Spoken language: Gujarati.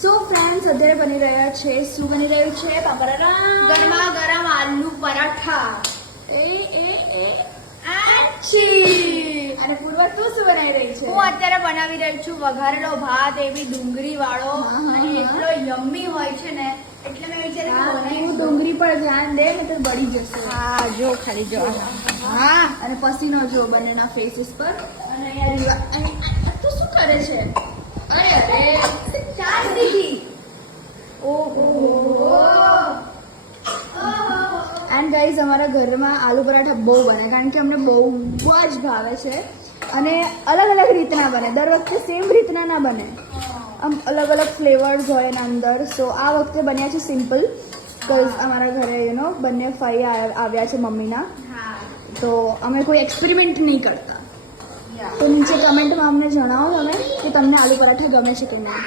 સો ફ્રેન્ડ્સ અત્યારે બની રહ્યા છે શું બની રહ્યું છે ગરમા ગરમ આલુ પરાઠા. અને પૂર્વા તું શું બનાવી રહી છે? હું અત્યારે બનાવી રહી છું વઘારેલો ભાત, એવી ડુંગળી વાળો. અને એટલો યમ્મી હોય છે ને એટલે મેં વિચાર્યું હું ડુંગળી પર ધ્યાન દે ને તો બળી જશે. હા જો ખાલી જો. હા અને પસીનો જો બંનેના ફેસીસ પર. અને અહીંયા તું શું કરે છે? અરે ચાર દીધી. ઓહો એન્ડ ગાઈઝ અમારા ઘરમાં આલુ પરાઠા બહુ બને કારણ કે અમને બહુ જ ભાવે છે અને અલગ અલગ રીતના બને. દર વખતે સેમ રીતના ના બને, આમ અલગ અલગ ફ્લેવર્સ હોય એના અંદર. સો આ વખતે બન્યા છે સિમ્પલ બિકોઝ અમારા ઘરે બંને ફઈ આવ્યા છે મમ્મીના, તો અમે કોઈ એક્સપેરિમેન્ટ નહીં કરતા. તો નીચે કમેન્ટમાં અમને જણાવો તમે કે તમને આલુ પરાઠા ગમે છે કે નહીં.